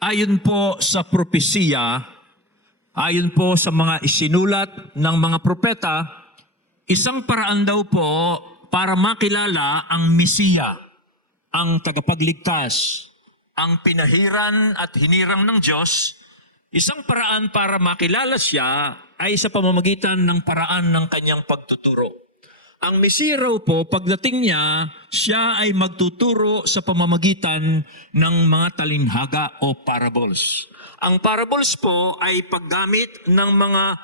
Ayon po sa propesiya, ayon po sa mga isinulat ng mga propeta, isang paraan daw po para makilala ang Mesiya, ang tagapagligtas, ang pinahiran at hinirang ng Diyos. Isang paraan para makilala siya ay sa pamamagitan ng paraan ng kanyang pagtuturo. Ang Mesiya raw po, pagdating niya, siya ay magtuturo sa pamamagitan ng mga talinhaga o parables. Ang parables po ay paggamit ng mga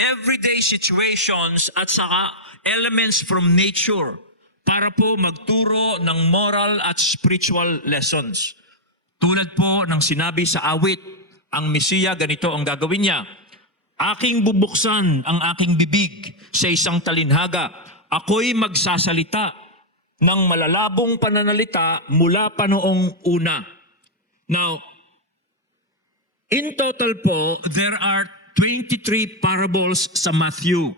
everyday situations at saka elements from nature para po magturo ng moral at spiritual lessons. Tulad po ng sinabi sa awit, ang Mesiya ganito ang gagawin niya. Aking bubuksan ang aking bibig sa isang talinhaga. Ako'y magsasalita ng malalabong pananalita mula pa noong una. Now, in total po, there are 23 parables sa Matthew.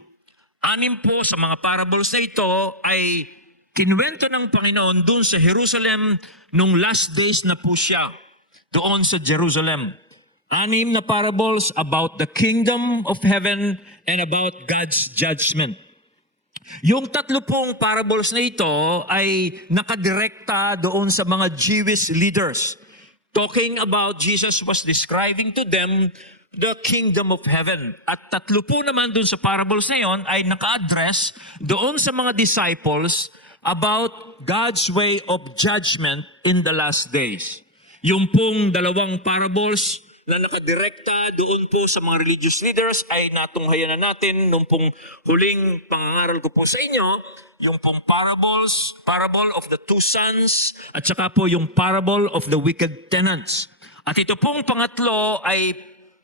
6 po sa mga parables na ito ay kinuwento ng Panginoon doon sa Jerusalem nung last days na po siya, doon sa Jerusalem. 6 na parables about the kingdom of heaven and about God's judgment. Yung 3 pong parables na ito ay nakadirekta doon sa mga Jewish leaders. Talking about Jesus was describing to them the kingdom of heaven. At 3 po naman doon sa parables na yon ay naka-address doon sa mga disciples about God's way of judgment in the last days. Yung pong 2 parables na nakadirekta doon po sa mga religious leaders ay natunghayan na natin nung pong huling pangangaral ko po sa inyo, yung pong parable of the 2 sons, at saka po yung parable of the wicked tenants. At ito pong pangatlo ay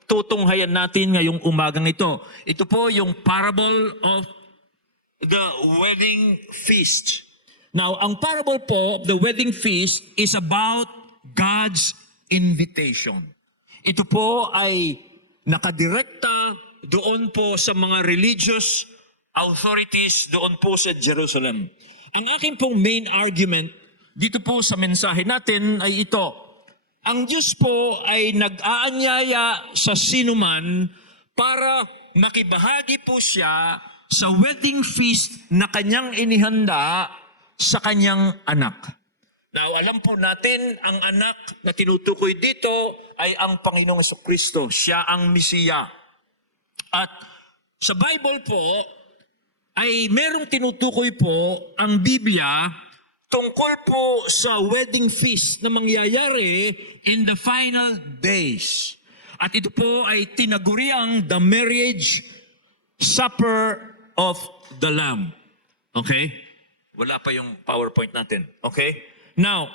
tutunghayan natin ngayong umagang ito. Ito po yung parable of the wedding feast. Now, ang parable po of the wedding feast is about God's invitation. Ito po ay nakadirekta doon po sa mga religious authorities doon po sa Jerusalem. Ang aking pong main argument dito po sa mensahe natin ay ito. Ang Diyos po ay nag-aanyaya sa sinuman para makibahagi po siya sa wedding feast na kanyang inihanda sa kanyang anak. Now, alam po natin, ang anak na tinutukoy dito ay ang Panginoong Jesucristo. Siya ang Mesiya. At sa Bible po, ay merong tinutukoy po ang Biblia tungkol po sa wedding feast na mangyayari in the final days. At ito po ay tinaguriang the marriage supper of the Lamb. Okay? Wala pa yung PowerPoint natin. Okay? Now,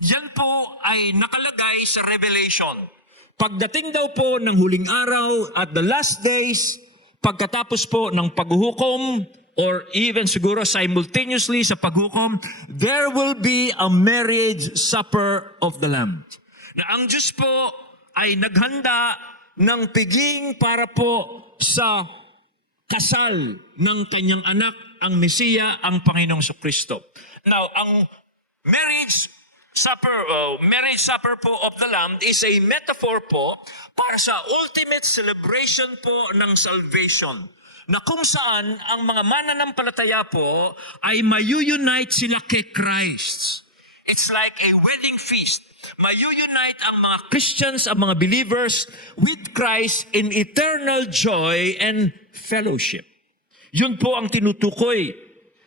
yan po ay nakalagay sa Revelation. Pagdating daw po ng huling araw at the last days, pagkatapos po ng paghuhukom, or even siguro simultaneously sa paghukom, there will be a marriage supper of the Lamb. Na ang Diyos po ay naghanda ng piging para po sa kasal ng kanyang anak, ang Mesiya, ang Panginoong Jesucristo. Now, ang marriage supper po of the Lamb is a metaphor po para sa ultimate celebration po ng salvation. Na kung saan ang mga mananampalataya po ay mayu-unite sila kay Christ. It's like a wedding feast. Mayu-unite ang mga Christians, ang mga believers with Christ in eternal joy and fellowship. Yun po ang tinutukoy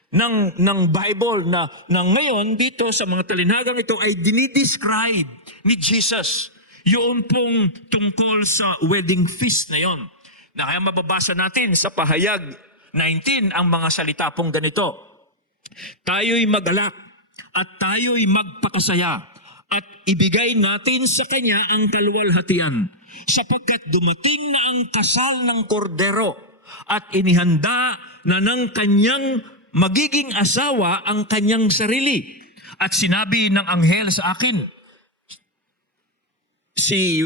ng Bible na ngayon dito sa mga talinhagang ito ay dinidescribe ni Jesus yun pong tungkol sa wedding feast na yon. Na kaya mababasa natin sa Pahayag 19 ang mga salita pong ganito. Tayo'y magalak at tayo'y magpakasaya at ibigay natin sa Kanya ang kaluwalhatian sapagkat dumating na ang kasal ng kordero at inihanda na ng Kanyang magiging asawa ang kanyang sarili. At sinabi ng anghel sa akin, si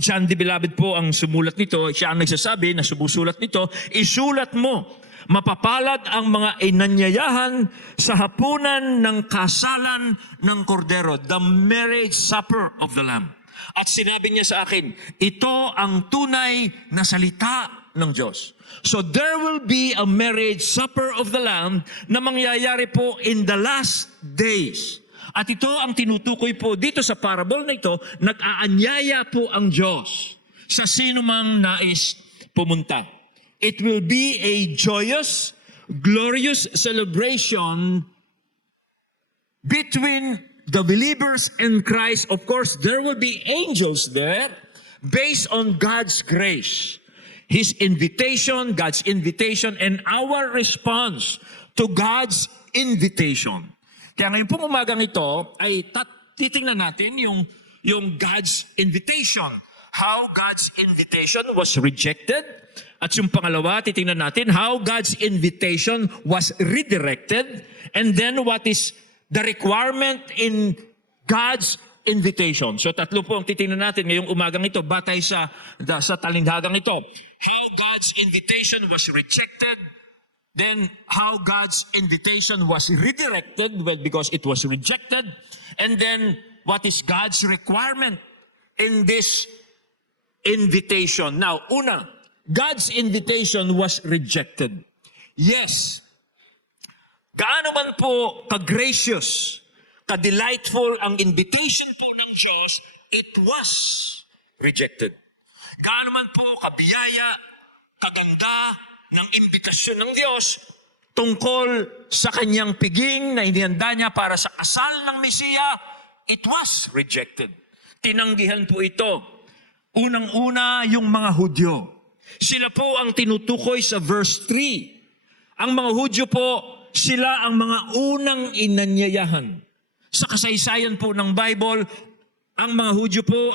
John the Beloved po ang sumulat nito, siya ang nagsasabi na sumusulat nito, isulat mo, mapapalad ang mga inanyayahan sa hapunan ng kasalan ng kordero, the marriage supper of the Lamb. At sinabi niya sa akin, ito ang tunay na salita ng Diyos. So there will be a marriage supper of the Lamb na mangyayari po in the last days. At ito ang tinutukoy po dito sa parable na ito, nag-aanyaya po ang Diyos sa sino mang nais pumunta. It will be a joyous, glorious celebration between the believers in Christ. Of course, there will be angels there based on God's grace. His invitation, God's invitation, and our response to God's invitation. Kaya ngayon pong umagang ito ay titingnan natin yung God's invitation. How God's invitation was rejected. At yung pangalawa, titingnan natin how God's invitation was redirected. And then what is the requirement in God's invitation. So tatlo po ang titingnan natin ngayong umagang ito batay sa talinghagang ito. How God's invitation was rejected. Then how God's invitation was redirected, well, because it was rejected. And then what is God's requirement in this invitation? Now, una, God's invitation was rejected. Yes. Gaano man po ka-gracious, ka-delightful ang invitation po ng Diyos, it was rejected. Gaano man po kabiyaya, kaganda ng imbitasyon ng Diyos tungkol sa kanyang piging na inihanda niya para sa kasal ng Mesiya, it was rejected. Tinanggihan po ito. Unang-una yung mga Hudyo. Sila po ang tinutukoy sa verse 3. Ang mga Hudyo po, sila ang mga unang inanyayahan. Sa kasaysayan po ng Bible, ang mga Hudyo po,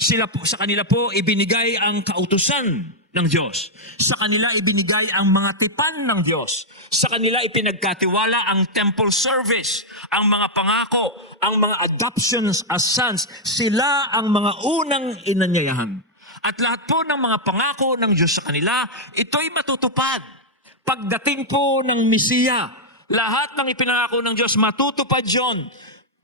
sa kanila po ibinigay ang kautusan ng Diyos. Sa kanila ibinigay ang mga tipan ng Diyos. Sa kanila ipinagkatiwala ang temple service, ang mga pangako, ang mga adoptions as sons. Sila ang mga unang inanyayahan. At lahat po ng mga pangako ng Diyos sa kanila, ito'y matutupad. Pagdating po ng Mesiya, lahat ng ipinangako ng Diyos, matutupad yon.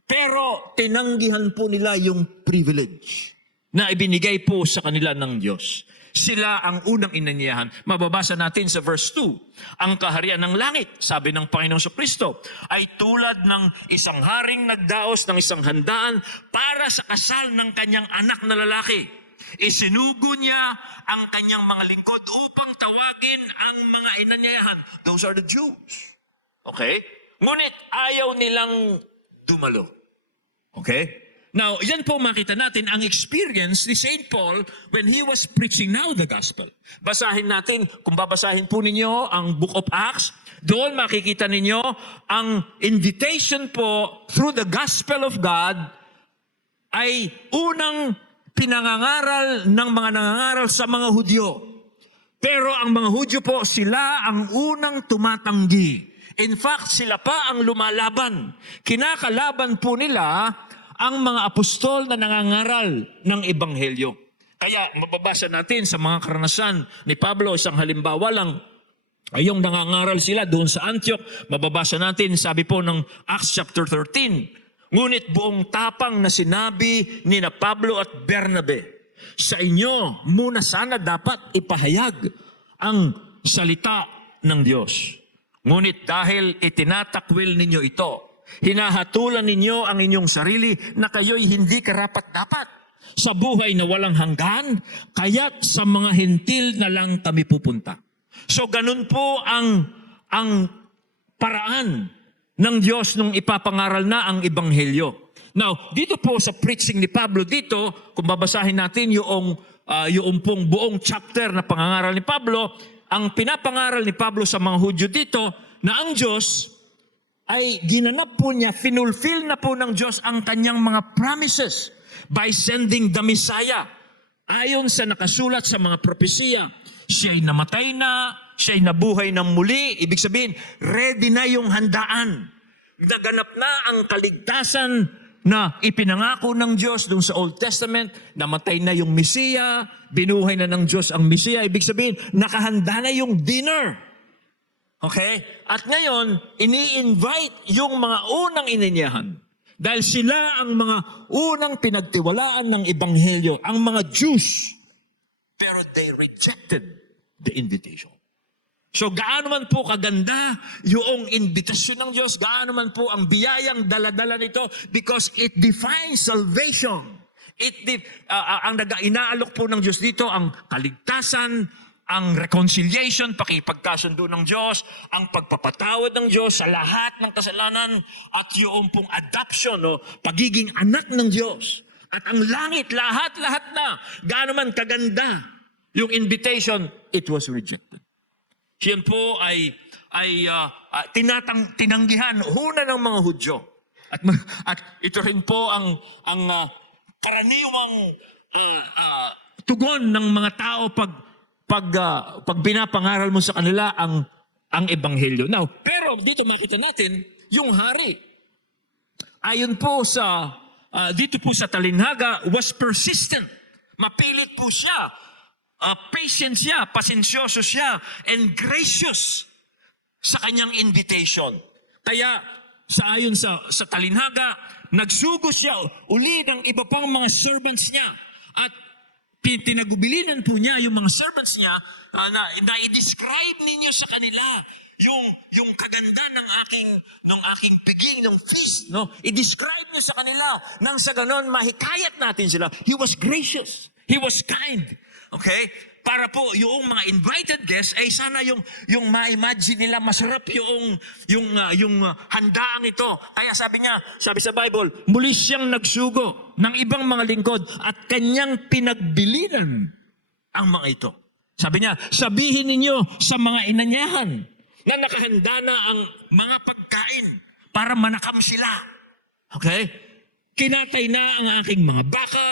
Pero tinanggihan po nila yung privilege na ibinigay po sa kanila ng Diyos. Sila ang unang inanyayahan. Mababasa natin sa verse 2. Ang kaharian ng langit, sabi ng Panginoong Kristo, ay tulad ng isang haring nagdaos ng isang handaan para sa kasal ng kanyang anak na lalaki. Isinugo niya ang kanyang mga lingkod upang tawagin ang mga inanyayahan. Those are the Jews. Okay? Ngunit ayaw nilang dumalo. Okay? Now, yan po makita natin ang experience ni St. Paul when he was preaching now the gospel. Basahin natin, kung babasahin po ninyo ang Book of Acts, doon makikita ninyo ang invitation po through the gospel of God ay unang pinangangaral ng mga nangangaral sa mga Hudyo. Pero ang mga Hudyo po, sila ang unang tumatanggi. In fact, sila pa ang lumalaban. Kinakalaban po nila ang mga apostol na nangangaral ng Ebanghelyo. Kaya mababasa natin sa mga karanasan ni Pablo, isang halimbawa lang, ay yung nangangaral sila doon sa Antioch. Mababasa natin, sabi po ng Acts chapter 13, ngunit buong tapang na sinabi ni na Pablo at Bernabe, sa inyo muna sana dapat ipahayag ang salita ng Diyos. Ngunit dahil itinatakwil ninyo ito, hinahatulan ninyo ang inyong sarili na kayo'y hindi karapat-dapat sa buhay na walang hanggan, kaya't sa mga hentil na lang kami pupunta. So ganun po ang paraan ng Diyos nung ipapangaral na ang Ebanghelyo. Now, dito po sa preaching ni Pablo, dito, kung babasahin natin yung pong buong chapter na pangangaral ni Pablo, ang pinapangaral ni Pablo sa mga Hudyo dito, na ang Diyos ay ginanap po niya, finulfill na po ng Diyos ang kanyang mga promises by sending the Messiah. Ayon sa nakasulat sa mga propesiya, siya'y namatay na, siya'y nabuhay ng muli. Ibig sabihin, ready na yung handaan. Naganap na ang kaligtasan na ipinangako ng Diyos doon sa Old Testament. Namatay na yung Messiah, binuhay na ng Diyos ang Messiah. Ibig sabihin, nakahanda na yung dinner. Okay? At ngayon, ini-invite yung mga unang inanyahan Dahil sila ang mga unang pinagtiwalaan ng Ebanghelyo, ang mga Jews. Pero they rejected the invitation. So gaano man po kaganda yung invitasyon ng Diyos, gaano man po ang biyayang daladala nito, because it defines salvation. Ang inaalok po ng Diyos dito, ang kaligtasan, ang reconciliation, pakipagkasundo ng Diyos, ang pagpapatawad ng Diyos sa lahat ng kasalanan, at yung pong adoption, pagiging anak ng Diyos. At ang langit, lahat-lahat na, gaano man kaganda yung invitation, it was rejected. Siyan po ay tinanggihan una ng mga Hudyo. At ito rin po ang karaniwang tugon ng mga tao pag binapangaral mo sa kanila ang Ebanghelyo. Now, pero dito makita natin yung hari. Ayon po dito po sa talinhaga, was persistent. Mapilit po siya. Patient siya, pasensyoso siya, and gracious sa kanyang invitation. Kaya ayon sa talinhaga, nagsugo siya uli ng iba pang mga servants niya. At tinagubilinan po niya yung mga servants niya na i-describe ninyo sa kanila yung kaganda ng aking piging, ng feast. No? I-describe niyo sa kanila nang sa ganon mahikayat natin sila. He was gracious. He was kind. Okay? Para po yung mga invited guests ay sana yung ma-imagine nila masarap yung handaang ito. Kaya sabi sa Bible, muli siyang nagsugo ng ibang mga lingkod at kanyang pinagbilinan ang mga ito. Sabi niya, sabihin ninyo sa mga inanyahan na nakahanda na ang mga pagkain para manakam sila. Okay? Kinatay na ang aking mga baka.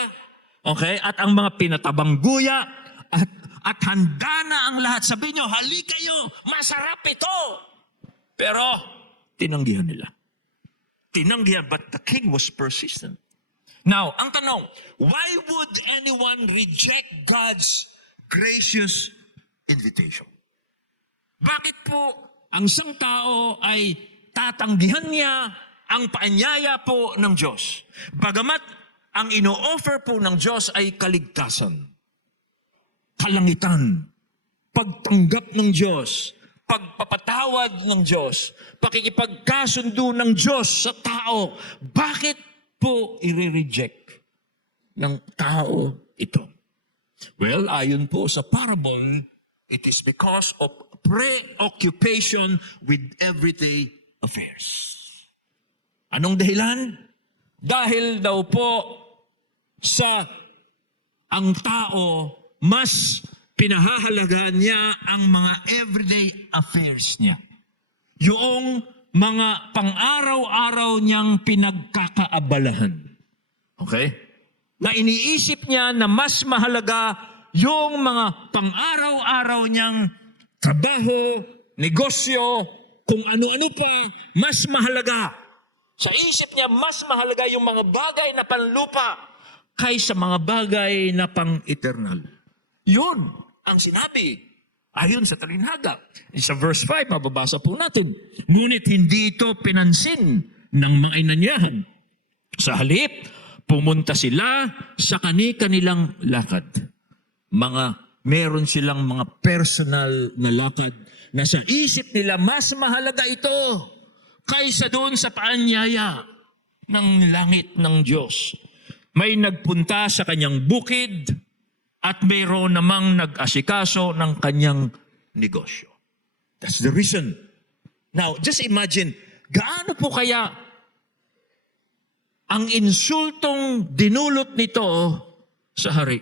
Okay? At ang mga pinatabang guya, at handa na ang lahat. Sabi nyo, hali kayo, masarap ito. Pero, tinanggihan nila. Tinanggihan, but the king was persistent. Now, ang tanong, why would anyone reject God's gracious invitation? Bakit po ang isang tao ay tatanggihan niya ang paanyaya po ng Diyos? Bagamat ang ino-offer po ng Diyos ay kaligtasan, kalangitan, pagtanggap ng Diyos, pagpapatawad ng Diyos, pakikipagkasundo ng Diyos sa tao. Bakit po i-reject ng tao ito? Well, ayon po sa parable, it is because of preoccupation with everyday affairs. Anong dahilan? Dahil daw po sa ang tao, mas pinahahalagaan niya ang mga everyday affairs niya. Yung mga pang-araw-araw niyang pinagkakaabalahan. Okay? Na iniisip niya na mas mahalaga yung mga pang-araw-araw niyang trabaho, negosyo, kung ano-ano pa, mas mahalaga. Sa isip niya, mas mahalaga yung mga bagay na panlupa kaysa mga bagay na pang-eternal. Yun ang sinabi ayon sa talinhaga. Sa verse 5, mababasa po natin. Ngunit hindi ito pinansin ng mga inanyahan. Sa halip, pumunta sila sa kanilang lakad. Meron silang mga personal na lakad na sa isip nila mas mahalaga ito kaysa doon sa paanyaya ng langit ng Diyos. May nagpunta sa kanyang bukid at mayroon namang nag-asikaso ng kanyang negosyo. That's the reason. Now, just imagine, gaano po kaya ang insultong dinulot nito sa hari?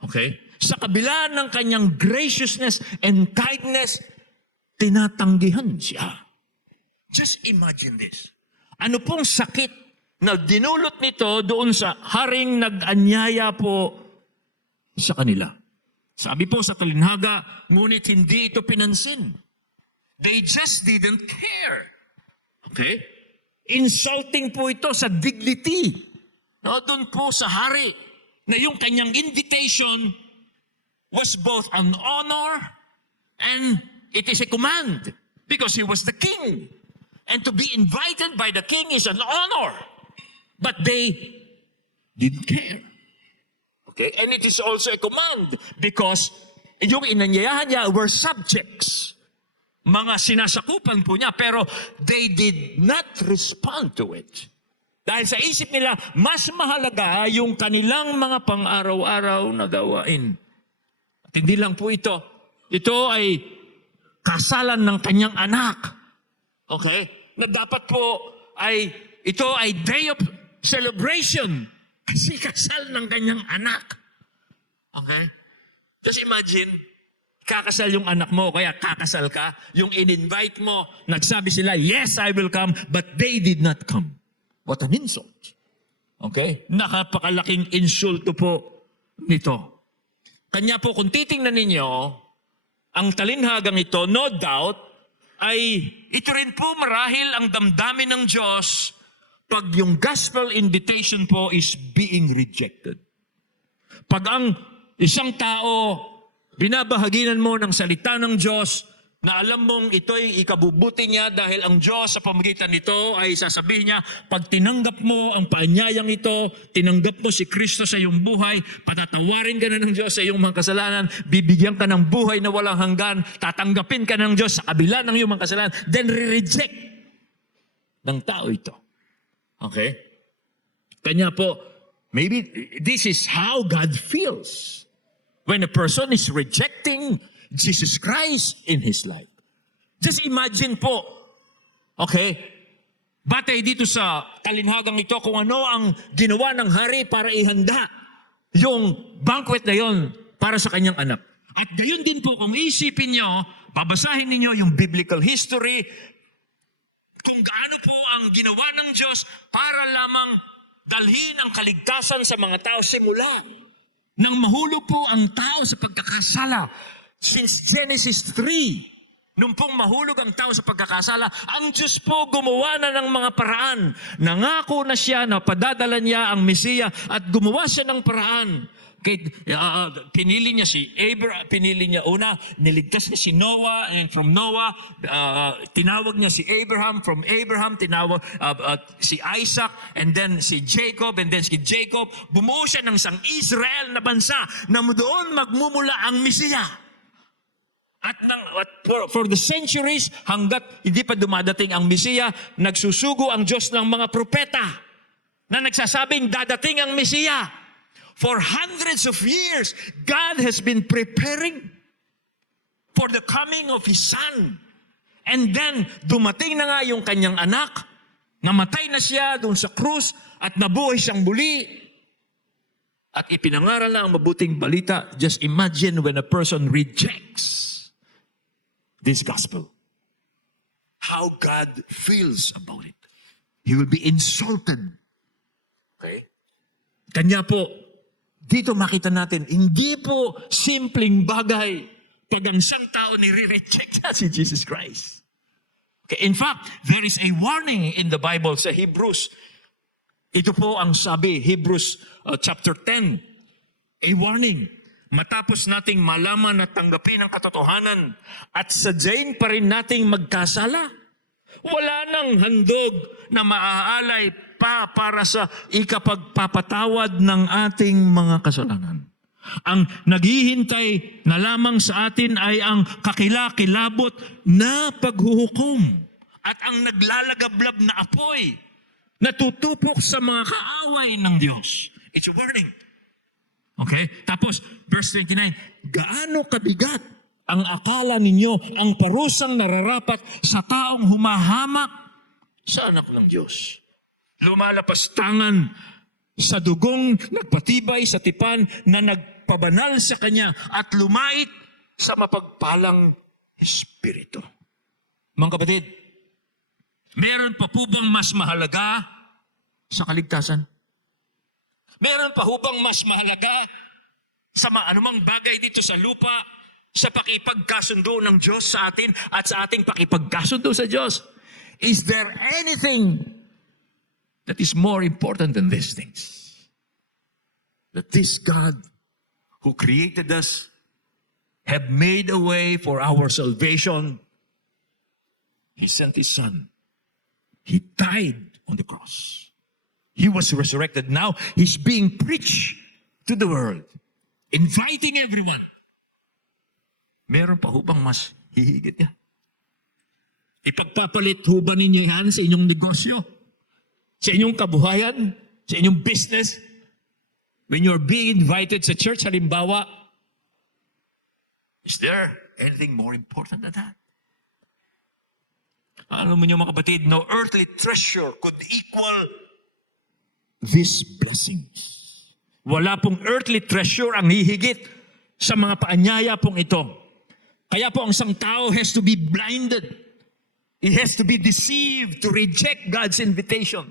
Okay? Sa kabila ng kanyang graciousness and kindness, tinatanggihan siya. Just imagine this. Ano pong sakit na dinulot nito doon sa haring nag-anyaya po sa kanila? Sabi po sa talinhaga, ngunit hindi ito pinansin. They just didn't care. Okay? Insulting po ito sa dignity. No, doon po sa hari na yung kanyang invitation was both an honor and it is a command because he was the king. And to be invited by the king is an honor. But they didn't care. Okay? And it is also a command because yung inanyayahan niya were subjects. Mga sinasakupan po niya, pero they did not respond to it. Dahil sa isip nila, mas mahalaga yung kanilang mga pang-araw-araw na gawain. At hindi lang po ito. Ito ay kasalan ng kanyang anak. Okay? Na dapat po ay, ito ay day of celebration. Kasi kasal ng kanyang anak. Okay? Just imagine, kakasal yung anak mo, kaya kakasal ka. Yung in-invite mo, nagsabi sila, yes, I will come, but they did not come. What an insult. Okay? Nakapakalaking insulto po nito. Kanya po, kung titingnan ninyo, ang talinhagang ito, no doubt, ay ito rin po marahil ang damdamin ng Diyos pag yung gospel invitation po is being rejected. Pag ang isang tao, binabahaginan mo ng salita ng Diyos, na alam mong ito'y ikabubuti niya dahil ang Diyos sa pamagitan nito ay sasabihin niya, pag tinanggap mo ang paanyayang ito, tinanggap mo si Kristo sa iyong buhay, patatawarin ka na ng Diyos sa iyong mga kasalanan, bibigyan ka ng buhay na walang hanggan, tatanggapin ka ng Diyos sa kabila ng iyong mga kasalanan, then re-reject ng tao ito. Okay? Kanya po, maybe this is how God feels when a person is rejecting Jesus Christ in his life. Just imagine po, okay, batay dito sa talinhagang ito kung ano ang ginawa ng hari para ihanda yung banquet na yon para sa kanyang anak. At gayon din po kung isipin nyo, babasahin ninyo yung biblical history, kung gaano po ang ginawa ng Diyos para lamang dalhin ang kaligtasan sa mga tao simula nang mahulog po ang tao sa pagkakasala. Since Genesis 3, nung pong mahulog ang tao sa pagkakasala, ang Diyos po gumawa na ng mga paraan. Nangako na siya na padadala niya ang Mesiya at gumawa siya ng paraan. Pinili niya si Abraham, pinili niya una, niligtas niya si Noah, and from Noah, tinawag niya si Abraham, from Abraham, tinawag si Isaac, and then si Jacob, and then si Jacob, bumuo siya ng isang Israel na bansa na doon magmumula ang Mesiya. At for the centuries, hanggat hindi pa dumadating ang Mesiya, nagsusugo ang Diyos ng mga propeta na nagsasabing dadating ang Mesiya. For hundreds of years, God has been preparing for the coming of His Son. And then, dumating na nga yung kanyang anak, namatay na siya doon sa krus at nabuhay siyang muli. At ipinangaral na ang mabuting balita. Just imagine when a person rejects this gospel, how God feels about it. He will be insulted. Okay? Kanya po, dito makita natin, hindi po simpleng bagay pag ang isang tao nire-reject na si Jesus Christ. Okay? In fact, there is a warning in the Bible sa Hebrews. Ito po ang sabi, Hebrews chapter 10, a warning. Matapos nating malaman at tanggapin ang katotohanan at sadyain pa rin nating magkasala, wala nang handog na maaalay pa para sa ikapagpapatawad ng ating mga kasalanan. Ang naghihintay na lamang sa atin ay ang kakilakilabot na paghuhukom at ang naglalagablab na apoy na tutupok sa mga kaaway ng Diyos. It's a warning. Okay? Tapos, verse 29, gaano kabigat ang akala ninyo ang parusang nararapat sa taong humahamak sa anak ng Diyos. Lumalapastangan sa dugong nagpatibay sa tipan na nagpabanal sa kanya at lumait sa mapagpalang Espiritu. Mga kapatid, meron pa po bang mas mahalaga sa kaligtasan? Meron pa hubang mas mahalaga sa anumang bagay dito sa lupa sa pakipagkasundo ng Diyos sa atin at sa ating pakipagkasundo sa Diyos? Is there anything that is more important than these things? That this God who created us have made a way for our salvation. He sent His Son He died on the cross. He was resurrected. Now, He's being preached to the world, inviting everyone. Meron pa hubang mas hihigit niya? Ipagpapalit ho ba ninyo yan sa inyong negosyo? Sa inyong kabuhayan? Sa inyong business? When you're being invited sa church, halimbawa, is there anything more important than that? Alam mo niyo mga kapatid, no earthly treasure could equal these blessings. Wala pong earthly treasure ang hihigit sa mga paanyaya pong ito. Kaya po ang isang tao has to be blinded. He has to be deceived to reject God's invitation.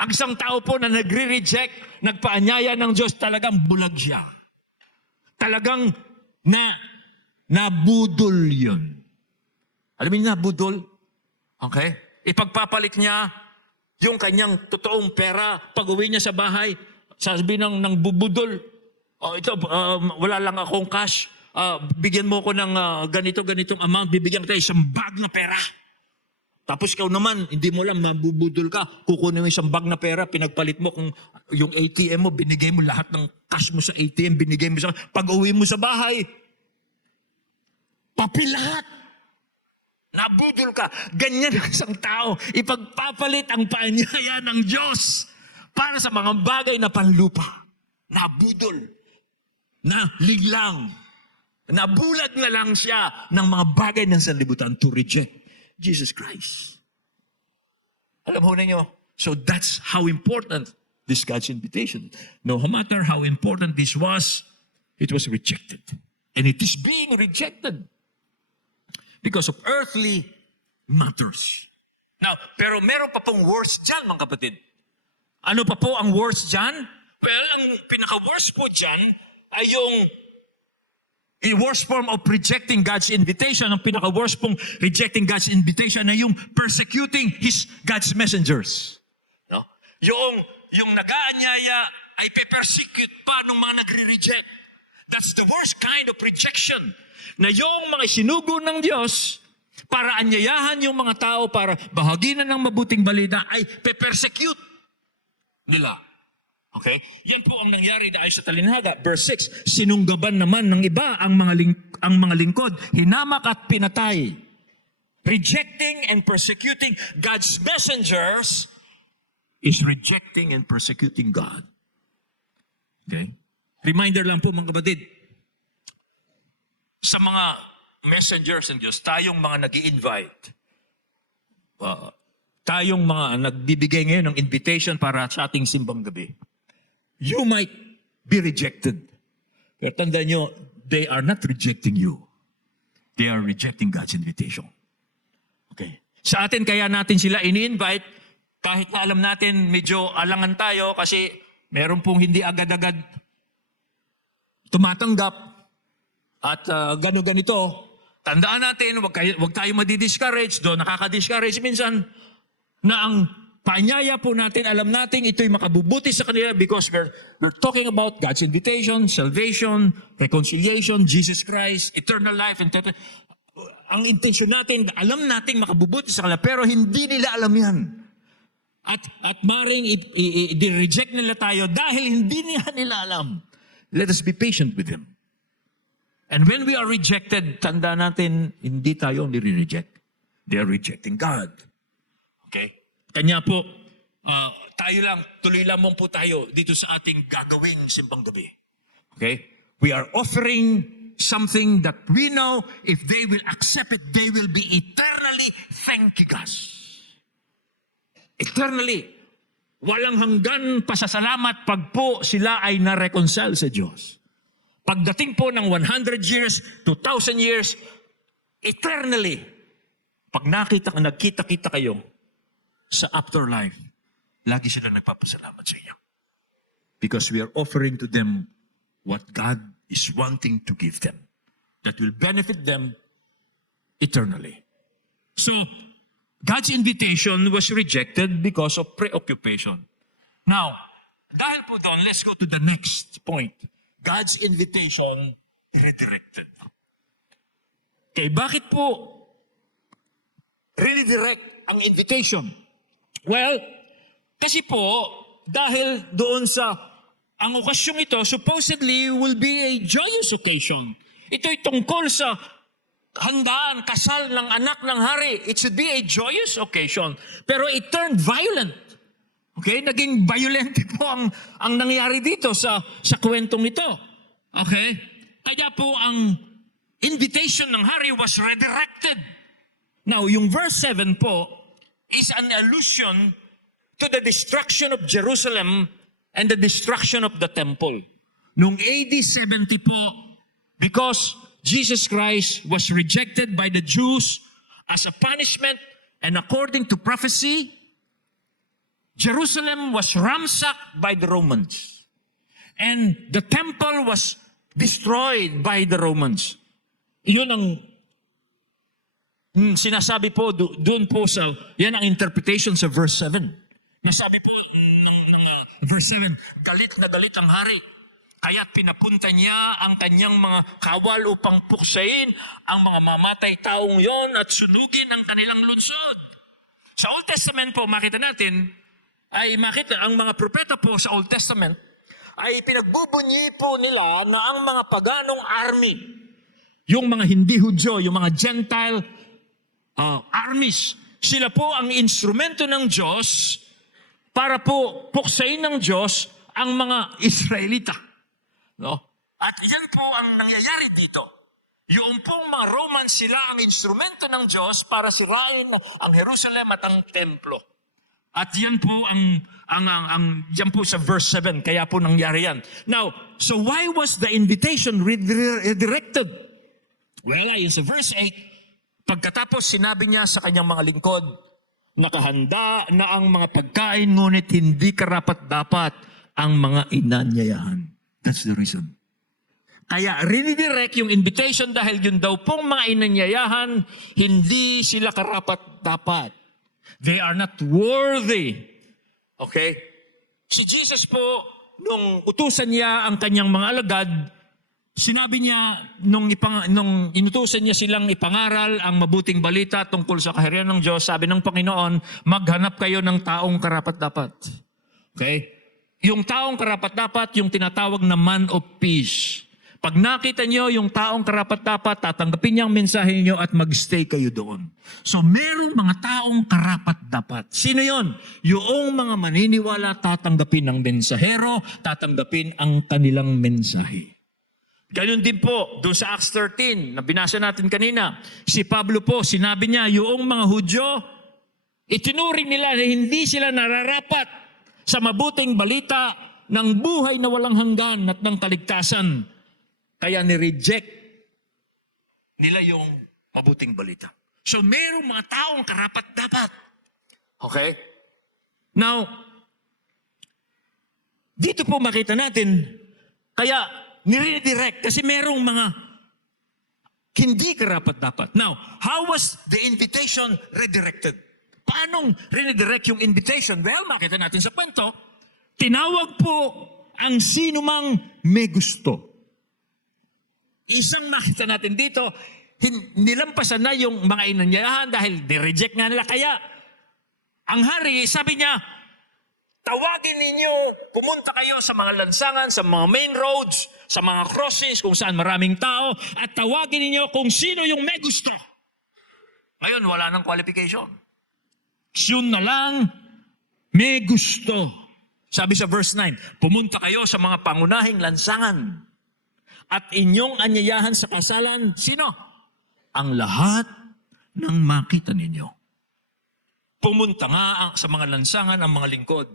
Ang isang tao po na nagre-reject, nagpaanyaya ng Diyos, talagang bulag siya. Talagang nabudol yun. Alam niyo nabudol? Okay? Ipagpapalit niya yung kanyang totoong pera, pag-uwi niya sa bahay, sabi ng bubudol, wala lang akong cash, bigyan mo ko ng ganitong amount, bibigyan kita isang bag na pera. Tapos ikaw naman, hindi mo lang, mabubudol ka, kukunin mo isang bag na pera, pinagpalit mo kung yung ATM mo, binigay mo lahat ng cash mo sa ATM, binigay mo sa, pag-uwi mo sa bahay, papilahat. Nabudol ka. Ganyan ang isang tao. Ipagpapalit ang paanyaya ng Diyos para sa mga bagay na panlupa. Nabudol. Naliglang. Nabulag na lang siya ng mga bagay ng sanlibutan to reject Jesus Christ. Alam ho ninyo, so that's how important this God's invitation. No matter how important this was, it was rejected. And it is being rejected because of earthly matters. Now, pero meron pa pong worse dyan, mga kapatid. Ano pa po ang worse dyan? Well, ang pinaka-worst po dyan ay yung worst form of rejecting God's invitation. Ang pinaka-worst pong rejecting God's invitation ay yung persecuting God's messengers. No? Yung nag-aanyaya ay pe-persecute pa ng mga nagre-reject. That's the worst kind of rejection. Na yung mga sinugo ng Diyos para anyayahan yung mga tao para bahaginan ng mabuting balita ay pe-persecute nila. Okay? Yan po ang nangyari dahil sa talinhaga. Verse 6, sinunggaban naman ng iba ang mga lingkod, hinamak at pinatay. Rejecting and persecuting God's messengers is rejecting and persecuting God. Okay? Reminder lang po mga kapatid, sa mga messengers ng Diyos, tayong mga nag-i-invite, tayong mga nagbibigay ngayon ng invitation para sa ating simbang gabi, you might be rejected. Pero tandaan nyo, they are not rejecting you. They are rejecting God's invitation. Okay. Sa atin, kaya natin sila ini-invite, kahit na alam natin medyo alangan tayo kasi meron pong hindi agad-agad tumatanggap at ganito. Tandaan natin, wag tayo madi-discourage, doon nakaka-discourage minsan na ang paanyaya po natin, alam natin ito'y makabubuti sa kanila because we're talking about God's invitation, salvation, reconciliation, Jesus Christ, eternal life, etc. Ang intensyon natin, alam natin makabubuti sa kanila, pero hindi nila alam yan. At maring i-reject nila tayo dahil hindi nila alam. Let us be patient with them. And when we are rejected, tanda natin, hindi tayo nire-reject. They are rejecting God. Okay? Kanya po, tuloy lamang po tayo dito sa ating gagawing simbang gabi. Okay? We are offering something that we know if they will accept it, they will be eternally thanking us. Eternally. Walang hanggan pasasalamat pag po sila ay na-reconcile sa Diyos. Pagdating po ng 100 years to 1,000 years, eternally, pag nagkita-kita kayo sa afterlife, lagi sila nagpapasalamat sa inyo. Because we are offering to them what God is wanting to give them. That will benefit them eternally. So, God's invitation was rejected because of preoccupation. Now, dahil po doon, let's go to the next point. God's invitation redirected. Okay, bakit po redirect ang invitation? Well, kasi po, dahil doon sa, ang okasyong ito, supposedly will be a joyous occasion. Ito'y tungkol sa handaan, kasal ng anak ng hari. It should be a joyous occasion. Pero it turned violent. Okay? Naging violent po ang nangyari dito sa kwentong ito. Okay? Kaya po ang invitation ng hari was redirected. Now, yung verse 7 po is an allusion to the destruction of Jerusalem and the destruction of the temple. Noong AD 70 po, because Jesus Christ was rejected by the Jews as a punishment, and according to prophecy, Jerusalem was ransacked by the Romans. And the temple was destroyed by the Romans. Iyon ang sinasabi po doon po sa, yan ang interpretation sa verse 7. Nasabi po ng verse 7, galit na galit ang hari. Kaya't pinapunta niya ang kanyang mga kawal upang puksain ang mga mamatay taong yon at sunugin ang kanilang lungsod. Sa Old Testament po, makita natin, ang mga propeta po sa Old Testament, ay pinagbubunyi po nila na ang mga paganong army, yung mga hindi Hudyo, yung mga Gentile armies, sila po ang instrumento ng Diyos para po puksain ng Diyos ang mga Israelita. No? At yan po ang nangyayari dito. Yung pong mga Romans, sila ang instrumento ng Diyos para sirain ang Jerusalem at ang templo. At yan po yan po sa verse 7, kaya po nangyari yan. Now, so why was the invitation redirected? Well, ayon sa verse 8, pagkatapos sinabi niya sa kanyang mga lingkod, nakahanda na ang mga pagkain, ngunit hindi karapat-dapat ang mga inanyayahan. That's the reason. Kaya redirect yung invitation dahil yun daw pong mga inanyayahan, hindi sila karapat-dapat. They are not worthy. Okay? Si Jesus po, nung utusan niya ang kanyang mga alagad, sinabi niya, nung inutusan niya silang ipangaral ang mabuting balita tungkol sa kaharian ng Diyos, sabi ng Panginoon, maghanap kayo ng taong karapat-dapat. Okay? Yung taong karapat-dapat, yung tinatawag na man of peace. Pag nakita niyo yung taong karapat-dapat, tatanggapin niya ang mensahe niyo at magstay kayo doon. So, merong mga taong karapat-dapat. Sino yon? Yung mga maniniwala, tatanggapin ng mensahero, tatanggapin ang kanilang mensahe. Ganun din po, doon sa Acts 13, na binasa natin kanina, si Pablo po, sinabi niya, yung mga Hudyo, itinuring nila na hindi sila nararapat sa mabuting balita ng buhay na walang hanggan at ng kaligtasan. Kaya ni-reject nila yung mabuting balita. So, mayroong mga taong karapat-dapat. Okay? Now, dito po makita natin, kaya nire-direct kasi merong mga hindi karapat-dapat. Now, how was the invitation redirected? Paanong redirect yung invitation? Well, makita natin sa kwento, tinawag po ang sino mang may gusto. Isang makita natin dito, nilampasan na yung mga inanyayahan dahil nireject nga nila. Kaya, ang hari, sabi niya, tawagin ninyo, pumunta kayo sa mga lansangan, sa mga main roads, sa mga crossings, kung saan maraming tao, at tawagin ninyo kung sino yung may gusto. Ngayon, wala nang qualification. Yun na lang, may gusto. Sabi sa verse 9, pumunta kayo sa mga pangunahing lansangan at inyong anyayahan sa kasalan, sino? Ang lahat ng makita ninyo. Pumunta nga sa mga lansangan ang mga lingkod.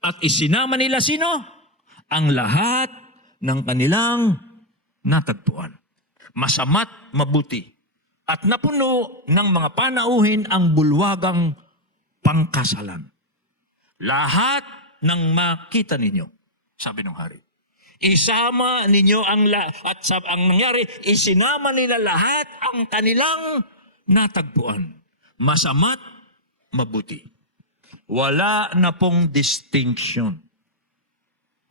At isinama nila sino? Ang lahat ng kanilang natagpuan. Masama't mabuti. At napuno ng mga panauhin ang bulwagang pangkasalan. Lahat ng makita ninyo, sabi ng hari. Isama ninyo ang nangyari, isinama nila lahat ang kanilang natagpuan. Masama't mabuti. Wala na pong distinction.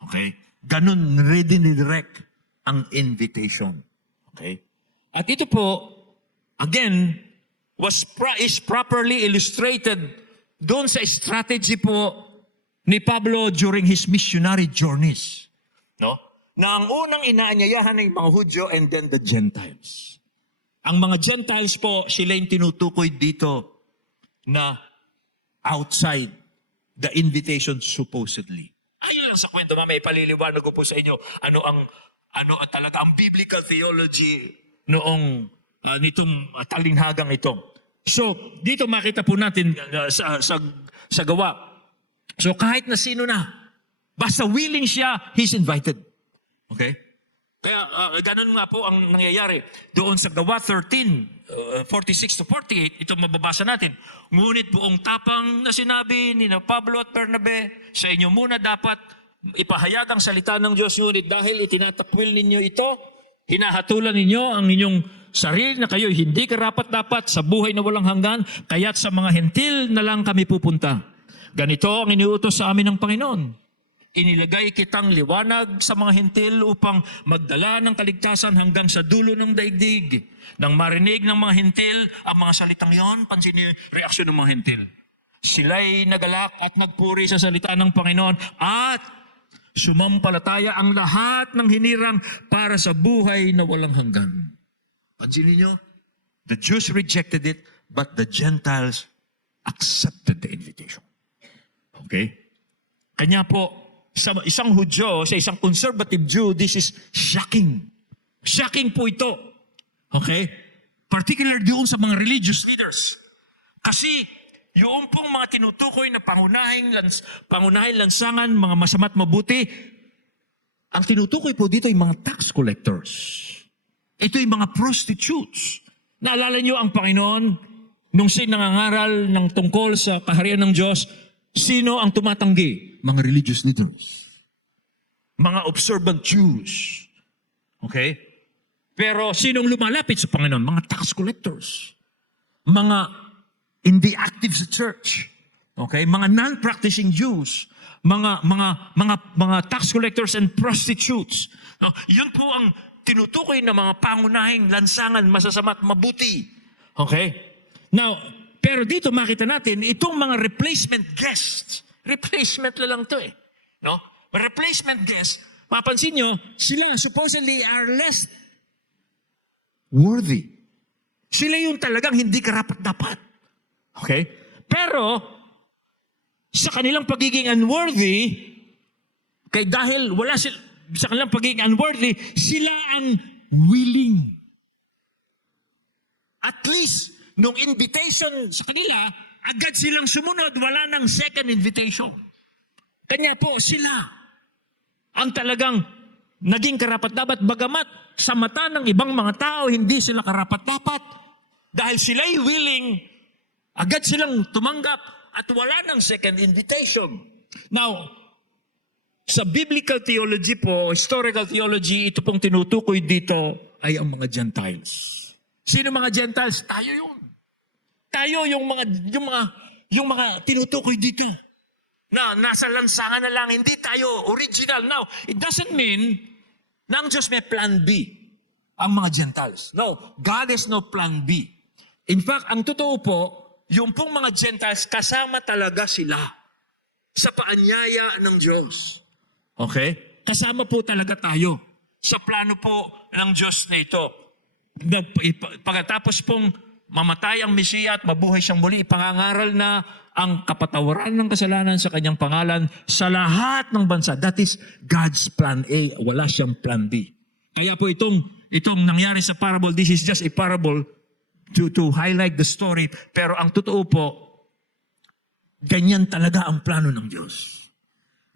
Okay? Ganun redirect ang invitation. Okay? At ito po, again, is properly illustrated doon sa strategy po ni Pablo during his missionary journeys. No? Na ang unang inaanyayahan ng mga Hudyo and then the Gentiles. Ang mga Gentiles po, sila yung tinutukoy dito na outside the invitation supposedly. Ayun lang sa kwento, mamaya ipaliliwanag ko po sa inyo ano ang talaga ang biblical theology noong nitong talinghagang ito. So, dito makita po natin sa gawa. So, kahit na sino na, basta willing siya, he's invited. Okay? Kaya ganun nga po ang nangyayari. Doon sa gawa 13, 46 to 48, ito mababasa natin. Ngunit buong tapang na sinabi ni Pablo at Bernabe, sa inyo muna dapat ipahayag ang salita ng Diyos. Ngunit dahil itinatakwil ninyo ito, hinahatulan ninyo ang inyong sarili na kayo hindi karapat-dapat sa buhay na walang hanggan, kaya't sa mga hentil na lang kami pupunta. Ganito ang iniutos sa amin ng Panginoon. Inilagay kitang liwanag sa mga hentil upang magdala ng kaligtasan hanggang sa dulo ng daigdig. Nang marinig ng mga hentil ang mga salitang yon, pansin niyo reaksyon ng mga hentil. Sila'y nagalak at nagpuri sa salita ng Panginoon at sumampalataya ang lahat ng hinirang para sa buhay na walang hanggan. Pansin niyo, the Jews rejected it, but the Gentiles accepted the invitation. Okay? Kanya po, sa isang Hudyo, sa isang conservative Jew, this is shocking. Shocking po ito. Okay? Particularly doon sa mga religious leaders. Kasi yung pong mga tinutukoy na pangunahing lansangan, mga masama't mabuti, ang tinutukoy po dito ay mga tax collectors. Ito ay mga prostitutes. Naalala niyo ang Panginoon, nung nangangaral ng tungkol sa kaharian ng Diyos, sino ang tumatanggi? Mga religious leaders. Mga observant Jews. Okay? Pero sinong lumalapit sa Panginoon? Mga tax collectors. Mga hindi active sa church. Okay? Mga non-practicing Jews. Mga tax collectors and prostitutes. No, yun po ang tinutukoy ng mga pangunahing lansangan, masasama at mabuti. Okay? Now, pero dito makita natin, itong mga replacement guests, replacement na lang to eh. No? Replacement guests, mapansin nyo, sila supposedly are less worthy. Sila yung talagang hindi karapat-dapat. Okay? Pero, sa kanilang pagiging unworthy, dahil wala sila, sa kanilang pagiging unworthy, sila ang willing. At least, nung invitation sa kanila, agad silang sumunod, wala nang second invitation. Kanya po sila ang talagang naging karapat-dapat, bagamat sa mata ng ibang mga tao, hindi sila karapat-dapat. Dahil sila'y willing, agad silang tumanggap at wala nang second invitation. Now, sa biblical theology po, historical theology, ito pong tinutukoy dito ay ang mga Gentiles. Sino mga Gentiles? Tayo yun. Tayo yung mga tinutukoy dito. Na nasa lansangan na lang, hindi tayo original. Now, it doesn't mean na ang Diyos may plan B ang mga Gentiles. No, God has no plan B. In fact, ang totoo po, yung pong mga Gentiles, kasama talaga sila sa paanyaya ng Diyos. Okay? Kasama po talaga tayo sa plano po ng Diyos na ito. Pagkatapos pong mamatay ang Mesiya at mabuhay siyang muli, ipangangaral na ang kapatawaran ng kasalanan sa kanyang pangalan sa lahat ng bansa. That is God's plan A. Wala siyang plan B. Kaya po itong nangyari sa parable, this is just a parable to highlight the story. Pero ang totoo po, ganyan talaga ang plano ng Diyos.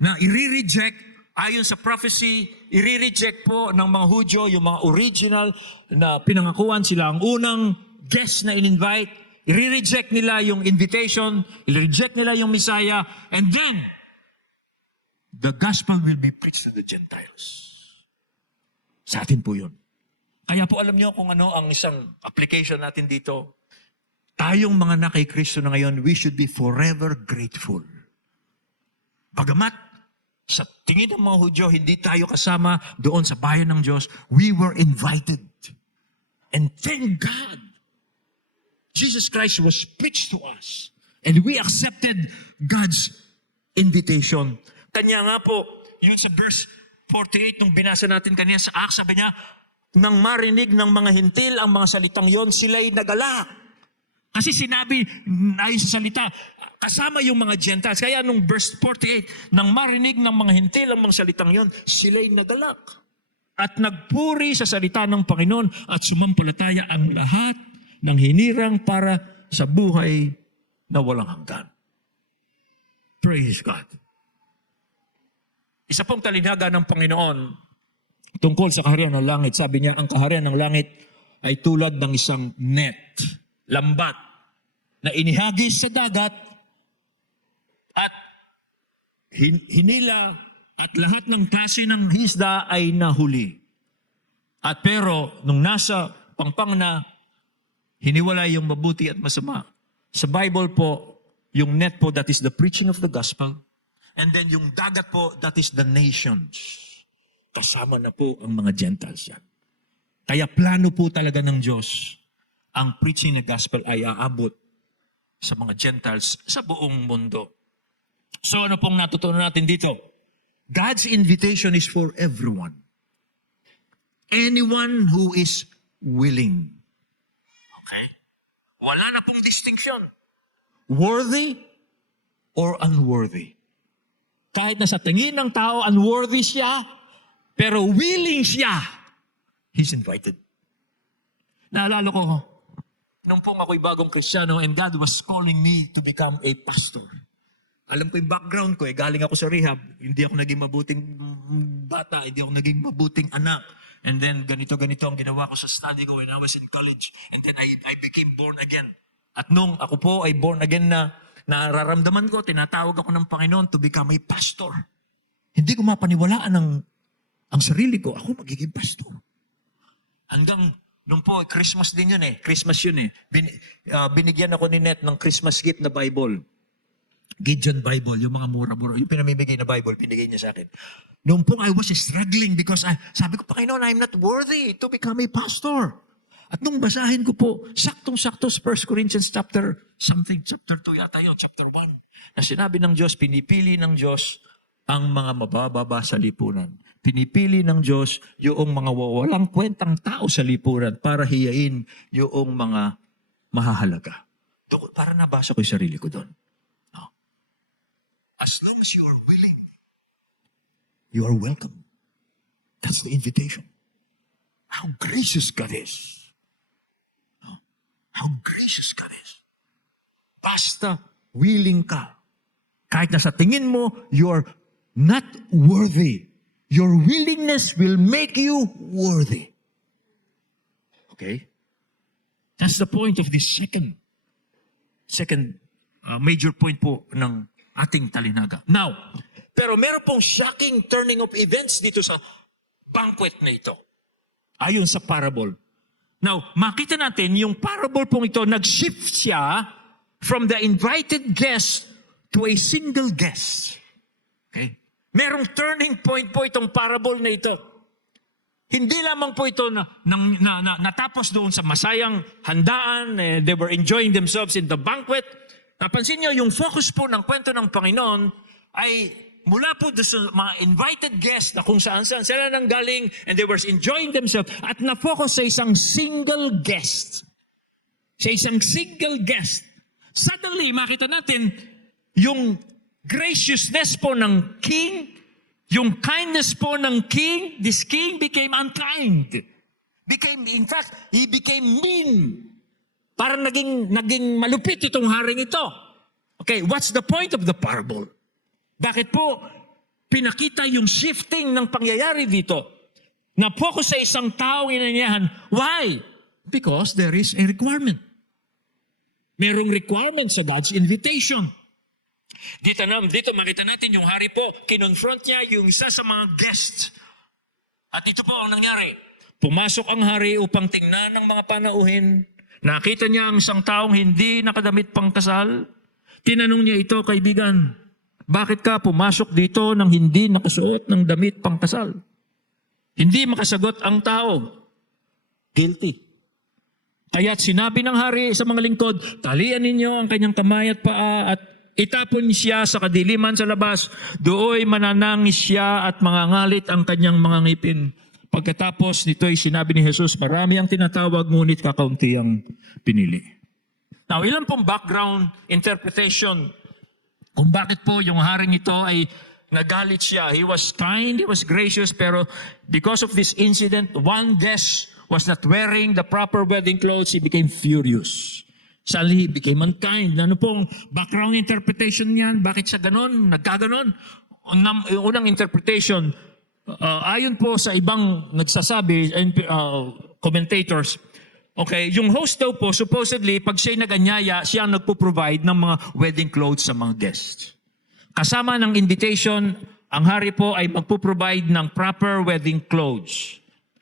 Na i-reject, ayon sa prophecy, i-reject po ng mga Hudyo, yung mga original na pinangakuan, sila ang unang guest na in-invite, i-reject nila yung invitation, i-reject nila yung Messiah, and then, the gospel will be preached to the Gentiles. Sa atin po yun. Kaya po alam nyo kung ano ang isang application natin dito. Tayong mga na kay Kristo na ngayon, we should be forever grateful. Bagamat, sa tingin ng mga Hudyo, hindi tayo kasama doon sa bayan ng Diyos, we were invited. And thank God, Jesus Christ was preached to us. And we accepted God's invitation. Kanya nga po, yung sa verse 48, nung binasa natin kanina sa Acts, sabi niya, nang marinig ng mga hintil ang mga salitang yon, sila'y nagalak. Kasi sinabi ayon sa salita, kasama yung mga Gentiles. Kaya nung verse 48, nang marinig ng mga hintil ang mga salitang yon, sila'y nagalak. At nagpuri sa salita ng Panginoon at sumampalataya ang lahat ng hinirang para sa buhay na walang hanggan. Praise God. Isa pong talinaga ng Panginoon tungkol sa kaharian ng langit. Sabi niya, ang kaharian ng langit ay tulad ng isang net, lambat, na inihagis sa dagat at hinila at lahat ng klase ng isda ay nahuli. At pero, nung nasa pangpang na, hiniwalay yung mabuti at masama. Sa Bible po, yung net po, that is the preaching of the gospel. And then yung dagat po, that is the nations. Kasama na po ang mga Gentiles yan. Kaya plano po talaga ng Diyos, ang preaching ng gospel ay aabot sa mga Gentiles sa buong mundo. So ano pong natutunan natin dito? God's invitation is for everyone. Anyone who is willing. Okay? Wala na pong distinction. Worthy or unworthy. Kahit na sa tingin ng tao, unworthy siya, pero willing siya, he's invited. Naalala ko, nung pong ako'y bagong Kristiyano and God was calling me to become a pastor. Alam ko yung background ko, galing ako sa rehab. Hindi ako naging mabuting bata, hindi ako naging mabuting anak. And then ganito ang ginawa ko sa study ko when I was in college. And then I became born again. At nung ako po ay born again na nararamdaman ko, tinatawag ako ng Panginoon to become a pastor. Hindi ko mapaniwalaan ang sarili ko, ako magiging pastor. Hanggang nung po, Christmas din yun eh. Christmas yun eh. Binigyan ako ni Net ng Christmas gift na Bible. Gideon Bible, yung mga mura-mura, yung pinamimigay na Bible, pinigay niya sa akin. Noong po, I was struggling because sabi ko, Panginoon, I'm not worthy to become a pastor. At nung basahin ko po, saktong-sakto sa 1 Corinthians chapter 2 yata yun, chapter 1, na sinabi ng Diyos, pinipili ng Diyos ang mga mabababa sa lipunan. Pinipili ng Diyos yung mga walang kwentang tao sa lipunan para hiyain yung mga mahahalaga. Para nabasa ko yung sarili ko doon. As long as you are willing, you are welcome. That's the invitation. How gracious God is. How gracious God is. Basta willing ka. Kahit na sa tingin mo, you're not worthy. Your willingness will make you worthy. Okay? That's the point of this second major point po ng ating talinaga. Now, pero meron pong shocking turning of events dito sa banquet na ito. Ayon sa parable. Now, makita natin yung parable pong ito, nag-shift siya from the invited guest to a single guest. Okay? Merong turning point po itong parable na ito. Hindi lamang po ito natapos doon sa masayang handaan, they were enjoying themselves in the banquet. Napansin niyo, yung focus po ng kwento ng Panginoon ay mula po sa mga invited guests na kung saan-saan sila nang galing and they were enjoying themselves at na-focus sa isang single guest. Sa isang single guest. Suddenly, makita natin yung graciousness po ng king, yung kindness po ng king, this king became unkind. In fact, he became mean. Parang naging malupit itong haring ito. Okay, what's the point of the parable? Bakit po pinakita yung shifting ng pangyayari dito? Na-focus sa isang taong inanyahan. Why? Because there is a requirement. Merong requirement sa God's invitation. Dito makita natin yung hari po, kinonfront niya yung isa sa mga guests. At ito po ang nangyari. Pumasok ang hari upang tingnan ng mga panauhin. Nakita niya ang isang taong hindi nakadamit pang kasal. Tinanong niya ito, kaibigan, bakit ka pumasok dito nang hindi nakasuot ng damit pang kasal? Hindi makasagot ang tao. Guilty. Kaya't sinabi ng hari sa mga lingkod, talian ninyo ang kanyang kamay at paa at itapon siya sa kadiliman sa labas. Dooy mananangis siya at mangangalit ang kanyang mga ngipin. Pagkatapos nito'y sinabi ni Jesus, marami ang tinatawag ngunit kakaunti ang pinili. Now, ilan pong background interpretation kung bakit po yung haring ito ay nagalit siya. He was kind, he was gracious, pero because of this incident, one guest was not wearing the proper wedding clothes, he became furious. Suddenly, he became unkind. Ano pong background interpretation niyan? Bakit siya ganon? Nagkaganon? Unang interpretation, ayon po sa ibang nagsasabi, commentators, okay, yung host daw po, supposedly, pag siya'y nag-anyaya, siya ang nagpo-provide ng mga wedding clothes sa mga guests. Kasama ng invitation, ang hari po ay magpo-provide ng proper wedding clothes.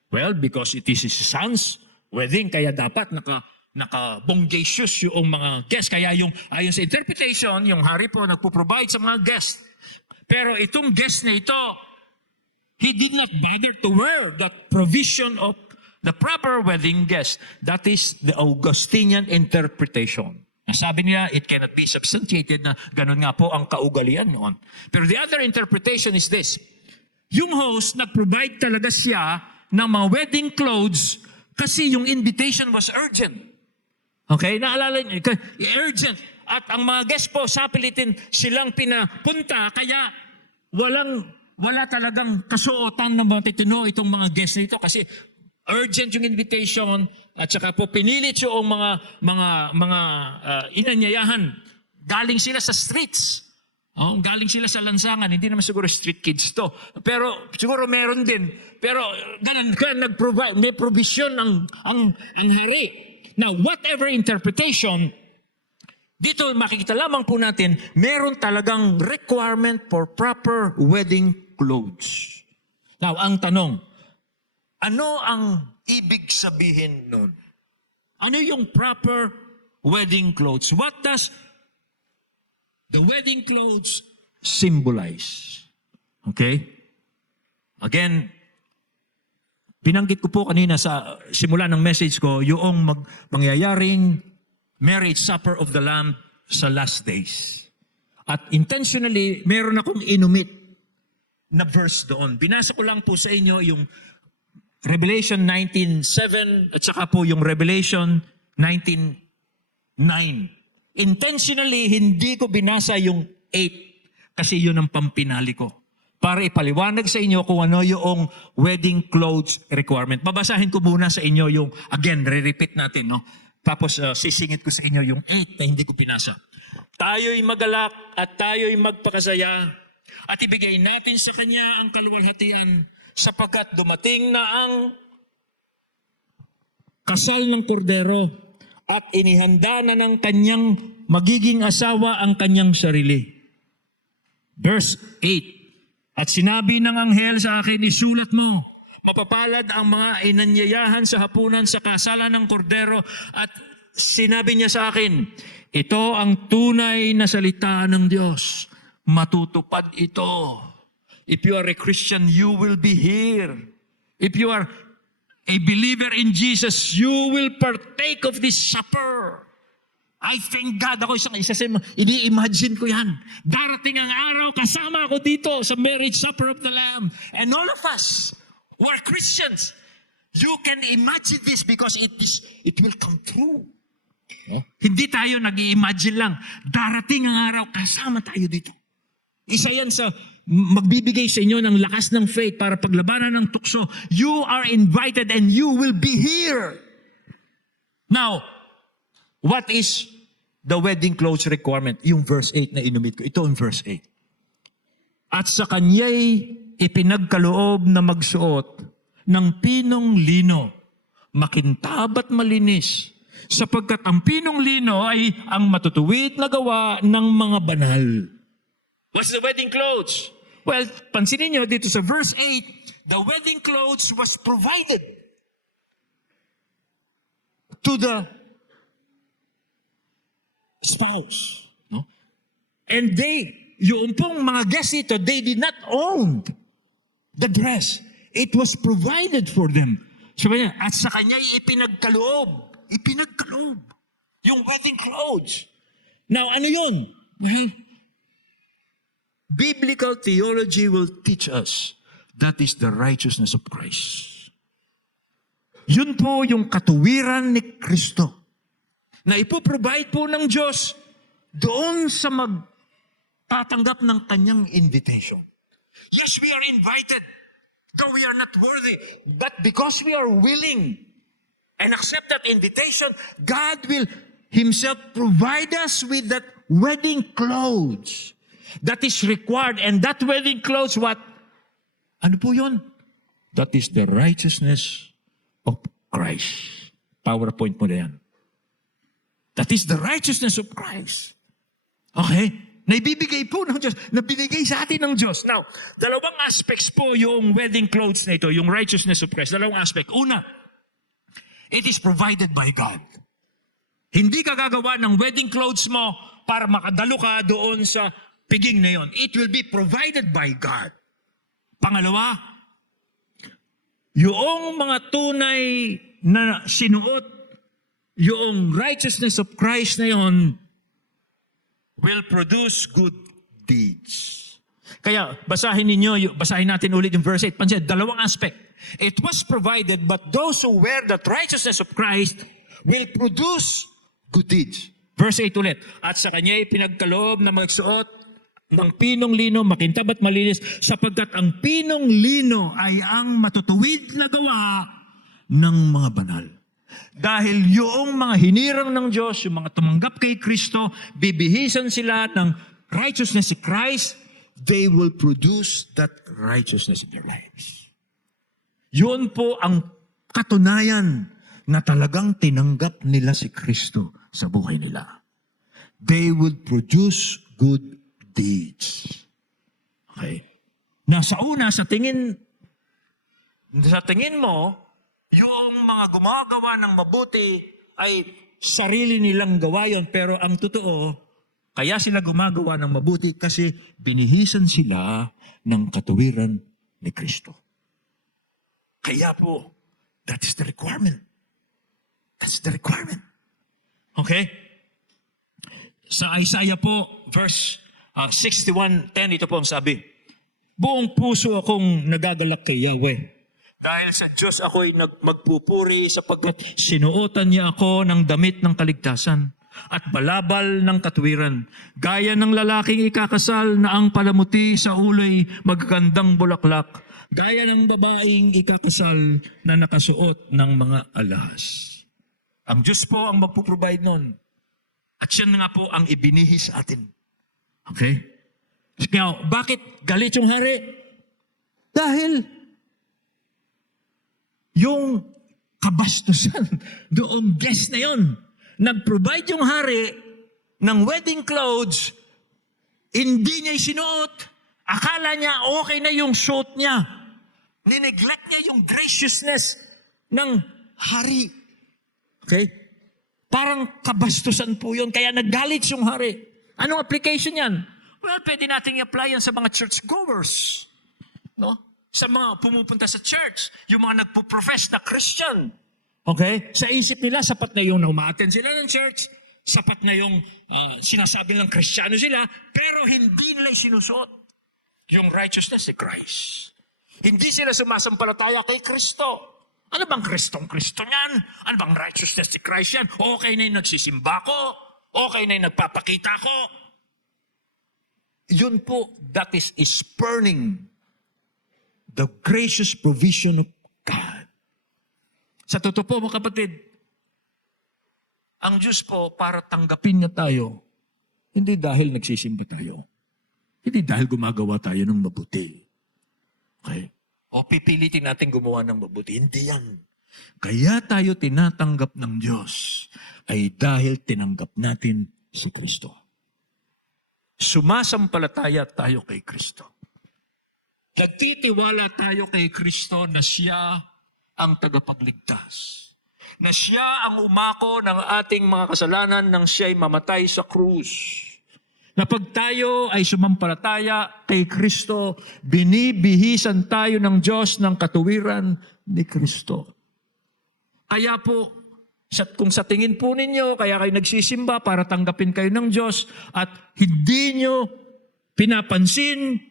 Well, because it is his son's wedding, kaya dapat naka-bongacious yung mga guests. Kaya ayon sa interpretation, yung hari po nagpo-provide sa mga guests. Pero itong guest na ito, he did not bother to wear that provision of the proper wedding guest. That is the Augustinian interpretation. Sabi niya, it cannot be substantiated na ganun nga po ang kaugalian noon. Pero the other interpretation is this. Yung host, nag-provide talaga siya ng mga wedding clothes kasi yung invitation was urgent. Okay? Naalala niyo, urgent. At ang mga guests po, sapilitin silang pinapunta, kaya wala talagang kasuotan ng mga titino itong mga guests nito kasi urgent yung invitation at saka po pinilit yung mga inanyayahan. Galing sila sa streets. Galing sila sa lansangan. Hindi naman siguro street kids to. Pero siguro meron din. Pero ganun, nag-provide, may provision ang hari. Now, whatever interpretation, dito makikita lamang po natin, meron talagang requirement for proper wedding clothes. Now, ang tanong, ano ang ibig sabihin nun? Ano yung proper wedding clothes? What does the wedding clothes symbolize? Okay? Again, binanggit ko po kanina sa simula ng message ko, yung mangyayaring marriage supper of the Lamb sa last days. At intentionally, meron akong inumit na verse doon. Binasa ko lang po sa inyo yung Revelation 19:7 at saka po yung Revelation 19:9. Intentionally, hindi ko binasa yung 8 kasi yun ang pampinali ko. Para ipaliwanag sa inyo kung ano yung wedding clothes requirement. Babasahin ko muna sa inyo yung, again, re-repeat natin, no? Tapos sisingit ko sa inyo yung 8 na hindi ko binasa. Tayo'y magalak at tayo'y magpakasaya at ibigay natin sa Kanya ang kaluwalhatian sapagkat dumating na ang kasal ng kordero at inihanda na ng kanyang magiging asawa ang kanyang sarili. Verse 8, at sinabi ng anghel sa akin, isulat mo, mapapalad ang mga inanyayahan sa hapunan sa kasalan ng kordero. At sinabi niya sa akin, ito ang tunay na salita ng Diyos. Matutupad ito. If you are a Christian, you will be here. If you are a believer in Jesus, you will partake of this supper. I thank God. Ako ini-imagine ko yan. Darating ang araw, kasama ako dito sa marriage supper of the Lamb. And all of us who are Christians, you can imagine this because it will come true. Hindi tayo nag-i-imagine lang. Darating ang araw, kasama tayo dito. Isa yan sa magbibigay sa inyo ng lakas ng faith para paglabanan ng tukso. You are invited and you will be here. Now, what is the wedding clothes requirement? Yung verse 8 na inumit ko. Ito yung verse 8. At sa kanya'y ipinagkaloob na magsuot ng pinong lino, makintab at malinis, sapagkat ang pinong lino ay ang matutuwid na gawa ng mga banal. What's the wedding clothes? Well, pansinin nyo dito sa verse 8, the wedding clothes was provided to the spouse. No? And yung pong mga guests ito, they did not own the dress. It was provided for them. Sabi niya, at sa kanya'y ipinagkaloob. ipinagkaloob. Yung wedding clothes. Now, ano yun? Well, biblical theology will teach us that is the righteousness of Christ. Yun po yung katuwiran ni Kristo na ipoprovide po ng Diyos doon sa magtatanggap ng kanyang invitation. Yes, we are invited, though we are not worthy. But because we are willing and accept that invitation, God will Himself provide us with that wedding clothes that is required. And that wedding clothes, what? Ano po yun? That is the righteousness of Christ. PowerPoint mo na yan. That is the righteousness of Christ. Okay? Naibibigay po ng Diyos. Nabibigay sa atin ng Diyos. Now, dalawang aspects po yung wedding clothes na ito, yung righteousness of Christ. Dalawang aspect. Una, it is provided by God. Hindi ka gagawa ng wedding clothes mo para makadalo ka doon sa piging na yon. It will be provided by God. Pangalawa, yung mga tunay na sinuot, yung righteousness of Christ na yon, will produce good deeds. Kaya basahin natin ulit yung verse 8. Pansin, dalawang aspect. It was provided, but those who wear that righteousness of Christ will produce good deeds. Verse 8 ulit. At sa kanya'y pinagkaloob na magsuot ng pinong lino, makintab at malinis, sapagkat ang pinong lino ay ang matutuwid na gawa ng mga banal. Dahil yung mga hinirang ng Diyos, yung mga tumanggap kay Kristo, bibihisan sila ng righteousness si Christ, they will produce that righteousness in their lives. Yun po ang katunayan na talagang tinanggap nila si Kristo sa buhay nila. They would produce good deeds. Okay. Sa una, sa tingin mo, yung mga gumagawa ng mabuti ay sarili nilang gawa yun. Pero ang totoo, kaya sila gumagawa ng mabuti kasi binihisan sila ng katuwiran ni Kristo. Kaya po, that is the requirement. That's the requirement. Okay? Sa Isaiah po, verse 61:10, ito po ang sabi, buong puso akong nagagalak kay Yahweh. Dahil sa Diyos ako'y magpupuri sapagkat sinuotan niya ako ng damit ng kaligtasan at balabal ng katuwiran. Gaya ng lalaking ikakasal na ang palamuti sa ulo'y magagandang bulaklak. Gaya ng babaeng ikakasal na nakasuot ng mga alahas. Ang Diyos po ang magpuprovide nun. At siya nga po ang ibinihis sa atin. Okay? Kaya, bakit galit yung hari? Dahil yung kabastusan doong guest na yon, nag-provide yung hari ng wedding clothes, hindi niya isinuot. Akala niya okay na yung suit niya. Nineglect niya yung graciousness ng hari. Okay? Parang kabastusan po yun. Kaya naggalit yung hari. Anong application yan? Well, pwede natin i-apply yan sa mga churchgoers. No? Sa mga pumupunta sa church. Yung mga nagpo-profess na Christian. Okay? Sa isip nila, sapat na yung na-umaten sila ng church. Sapat na yung sinasabi ng Kristiyano sila. Pero hindi nila sinusuot yung righteousness ni Christ. Hindi sila sumasampalataya kay Kristo. Ano bang Kristong-Kristo niyan? Ano bang righteousness ni Christ yan? Okay na yung nagsisimba ko. Okay na yung nagpapakita ko. Yun po, that is spurning the gracious provision of God. Sa totoo po, mga kapatid, ang Diyos po para tanggapin niya tayo, hindi dahil nagsisimba tayo. Hindi dahil gumagawa tayo ng mabuti. Okay? O pipilitin natin gumawa ng mabuti. Hindi yan. Kaya tayo tinatanggap ng Diyos ay dahil tinanggap natin si Kristo. Sumasampalataya tayo kay Kristo. Nagtitiwala tayo kay Kristo na siya ang tagapagligtas. Na siya ang umako ng ating mga kasalanan nang siya'y mamatay sa krus. Na pag tayo ay sumampalataya kay Kristo, binibihisan tayo ng Diyos ng katuwiran ni Kristo. Kaya po, Kung sa tingin po ninyo, kaya kayo nagsisimba para tanggapin kayo ng Diyos at hindi nyo pinapansin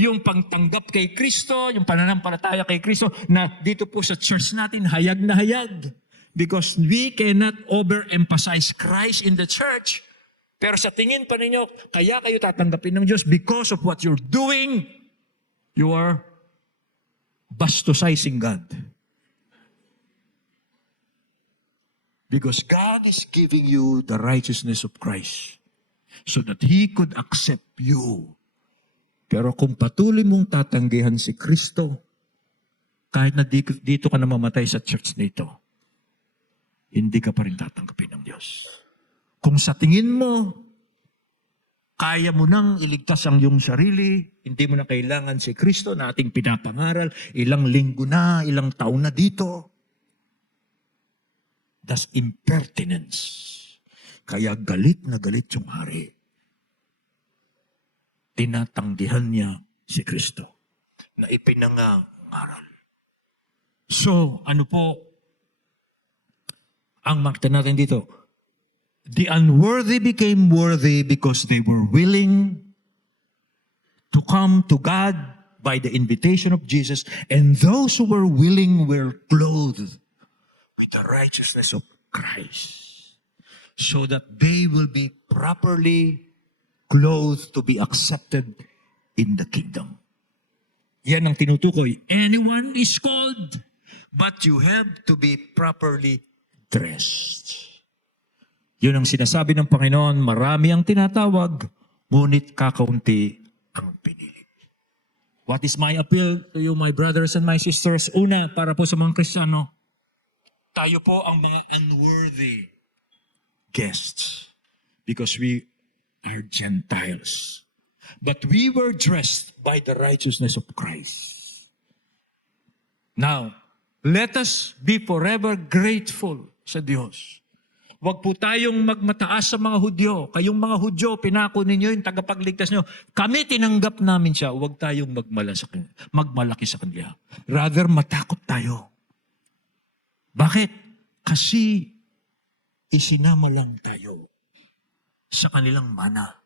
yung pagtanggap kay Kristo, yung pananampalataya kay Kristo, na dito po sa church natin, hayag na hayag. Because we cannot overemphasize Christ in the church. Pero sa tingin pa ninyo, kaya kayo tatanggapin ng Diyos because of what you're doing, you are bastosizing God. Because God is giving you the righteousness of Christ so that He could accept you. Pero kung patuloy mong tatanggihan si Kristo, kahit na dito ka namamatay sa church na ito, hindi ka pa rin tatanggapin ng Diyos. Kung sa tingin mo, kaya mo nang iligtas ang iyong sarili, hindi mo na kailangan si Kristo na ating pinapangaral, ilang linggo na, ilang taon na dito, that's impertinence. Kaya galit na galit yung hari. Tinatanggihan niya si Kristo na ipinangangaral. So, ano po ang makita natin dito? The unworthy became worthy because they were willing to come to God by the invitation of Jesus, and those who were willing were clothed with the righteousness of Christ, so that they will be properly clothed to be accepted in the kingdom. Yan ang tinutukoy. Anyone is called, but you have to be properly dressed. Yun ang sinasabi ng Panginoon, marami ang tinatawag, ngunit kakaunti ang pinili. What is my appeal to you, my brothers and my sisters? Una, para po sa mga Kristiyano, tayo po ang mga unworthy guests because we are Gentiles. But we were dressed by the righteousness of Christ. Now, let us be forever grateful sa Diyos. Huwag po tayong magmataas sa mga Hudyo. Kayong mga Hudyo, pinako ninyo yung tagapagligtas nyo. Kami tinanggap namin siya. Huwag tayong magmalaki sa Kanya. Rather, matakot tayo. Bakit? Kasi isinama lang tayo sa kanilang mana.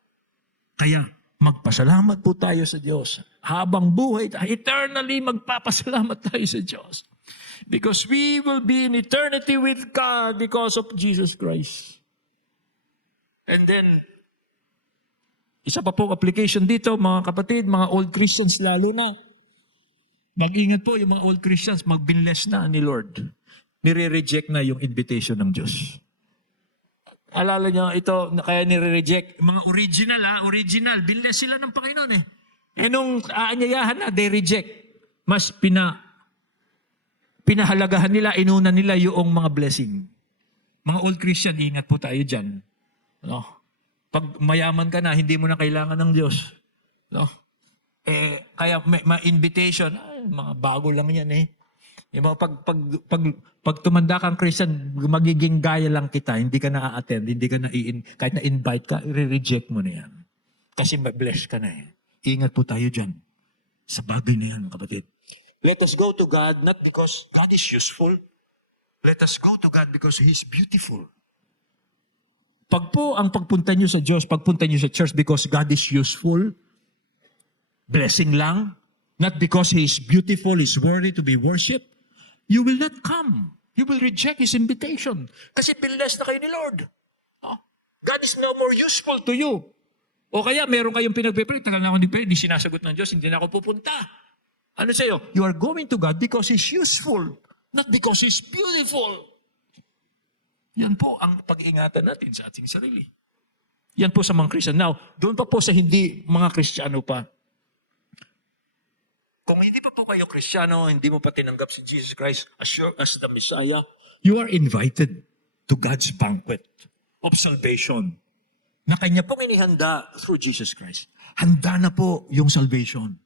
Kaya magpasalamat po tayo sa Diyos. Habang buhay, eternally magpapasalamat tayo sa Diyos. Because we will be in eternity with God because of Jesus Christ. And then, isa pa po application dito, mga kapatid, mga old Christians lalo na. Mag-ingat po yung mga old Christians, mag-binless na ni Lord. Nire-reject na yung invitation ng Diyos. Alala nyo, ito, kaya nire-reject. Mga original, binless sila ng Panginoon eh. E nung aanyayahan na, they reject. Mas pinahalagahan nila, inuna nila yung mga blessing. Mga old Christian, ingat po tayo dyan. No? Pag mayaman ka na, hindi mo na kailangan ng Diyos. No? Kaya may invitation, mga bago lang yan eh. Yung mga pag tumanda kang Christian, magiging gaya lang kita, hindi ka na-attend, hindi ka kahit na-invite ka, i-reject mo na yan. Kasi bless ka na eh. Ingat po tayo dyan. Sa bagay na yan, kapatid. Let us go to God not because God is useful. Let us go to God because He is beautiful. Pag po ang pagpunta nyo sa Diyos, pagpunta nyo sa church because God is useful, blessing lang, not because He is beautiful, He's worthy to be worshipped, you will not come. You will reject His invitation. Kasi pinless na kayo ni Lord. God is no more useful to you. O kaya meron kayong pinagpipray, tagal na ako hindi sinasagot ng Diyos, hindi na ako pupunta. Ano sa'yo? You are going to God because He's useful, not because He's beautiful. Yan po ang pag-ingatan natin sa ating sarili. Yan po sa mga Kristiyan. Now, doon pa po sa hindi mga Kristiyano pa. Kung hindi pa po kayo Kristiyano, hindi mo pa tinanggap si Jesus Christ as the Messiah, you are invited to God's banquet of salvation na Kanya pong inihanda through Jesus Christ. Handa na po yung salvation.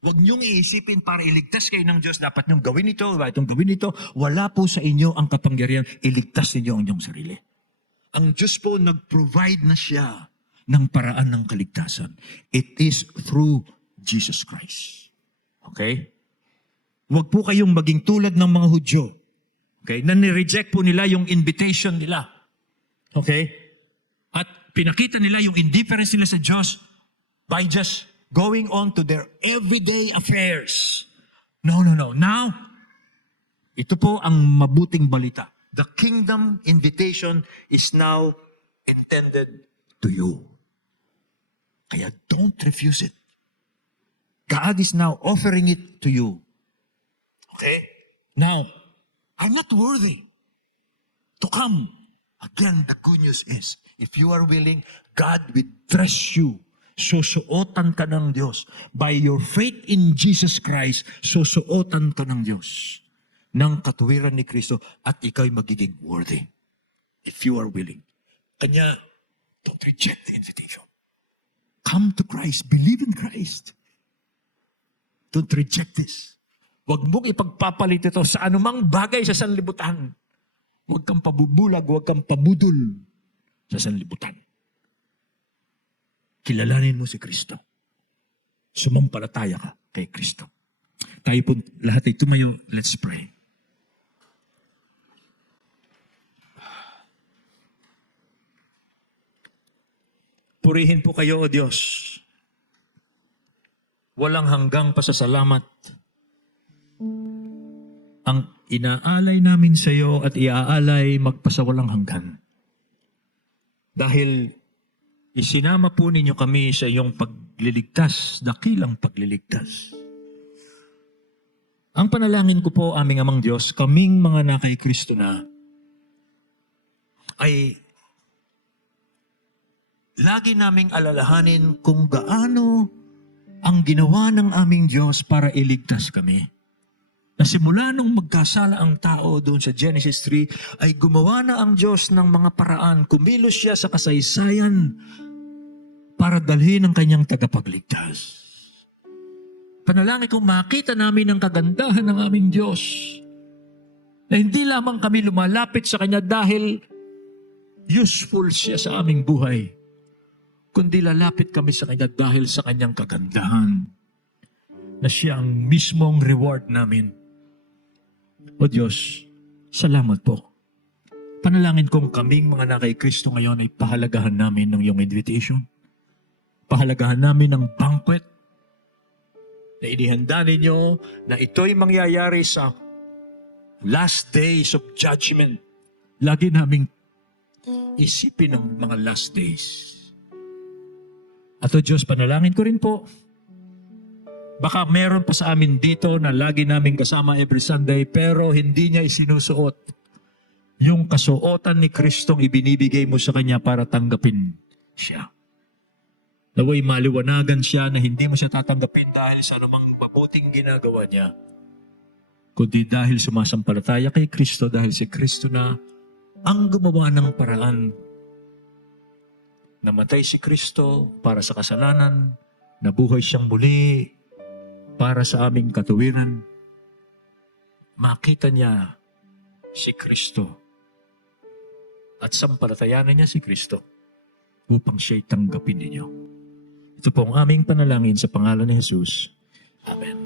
Huwag niyong iisipin para iligtas kayo ng Diyos, dapat niyong gawin ito, dapat niyong gawin ito. Wala po sa inyo ang kapangyarihan, iligtas ninyo ang inyong sarili. Ang Diyos po nag-provide na siya ng paraan ng kaligtasan. It is through Jesus Christ. Okay? Huwag po kayong maging tulad ng mga Hudyo. Okay? Na nireject po nila yung invitation nila. Okay? At pinakita nila yung indifference nila sa Diyos by just going on to their everyday affairs. No. Now, ito po ang mabuting balita. The kingdom invitation is now intended to you. Kaya don't refuse it. God is now offering it to you. Okay? Now, I'm not worthy to come. Again, the good news is, if you are willing, God will dress you. Susuotan ka ng Diyos. By your faith in Jesus Christ, susuotan ka ng Diyos ng katuwiran ni Kristo at ikaw'y magiging worthy. If you are willing. Kanya, don't reject the invitation. Come to Christ. Believe in Christ. Don't reject this. Huwag mong ipagpapalit ito sa anumang bagay sa sanlibutan. Huwag kang pabubulag, huwag kang pabudol sa sanlibutan. Kilalanin mo si Kristo. Sumampalataya ka kay Kristo. Tayo po lahat ay tumayo. Let's pray. Purihin po kayo, O Diyos. Walang hanggang pasasalamat ang inaalay namin sa iyo at iaalay magpasawalang hanggan. Dahil isinama po ninyo kami sa iyong pagliligtas, dakilang pagliligtas. Ang panalangin ko po, aming amang Diyos, kaming mga na kay Kristo na, ay lagi naming alalahanin kung gaano ang ginawa ng aming Diyos para iligtas kami. Na simula nung magkasala ang tao doon sa Genesis 3, ay gumawa na ang Diyos ng mga paraan. Kumilos siya sa kasaysayan para dalhin ang kanyang tagapagligtas. Panalangin kong makita namin ang kagandahan ng aming Diyos. Na hindi lamang kami lumalapit sa Kanya dahil useful siya sa aming buhay, kundi lalapit kami sa Kanya dahil sa Kanyang kagandahan. Na siya ang mismong reward namin. O Diyos, salamat po. Panalangin kong kaming mga na kay Kristo ngayon ay pahalagahan namin ng iyong invitation. Pahalagahan namin ng banquet na inihanda ninyo na ito'y mangyayari sa last days of judgment. Lagi naming isipin ang mga last days. At o Diyos, panalangin ko rin po, baka meron pa sa amin dito na lagi namin kasama every Sunday pero hindi niya isinusuot yung kasuotan ni Kristong ibinibigay mo sa Kanya para tanggapin siya. Naway maliwanagan siya na hindi mo siya tatanggapin dahil sa anumang mabuting ginagawa niya, kundi dahil sumasampalataya kay Kristo, dahil si Kristo na ang gumawa ng paraan. Namatay si Kristo para sa kasalanan, nabuhay siyang muli para sa aming katuwiran. Makita niya si Kristo at sampalatayanan niya si Kristo upang siya'y tanggapin ninyo. Ito po ang aming panalangin sa pangalan ni Jesus. Amen.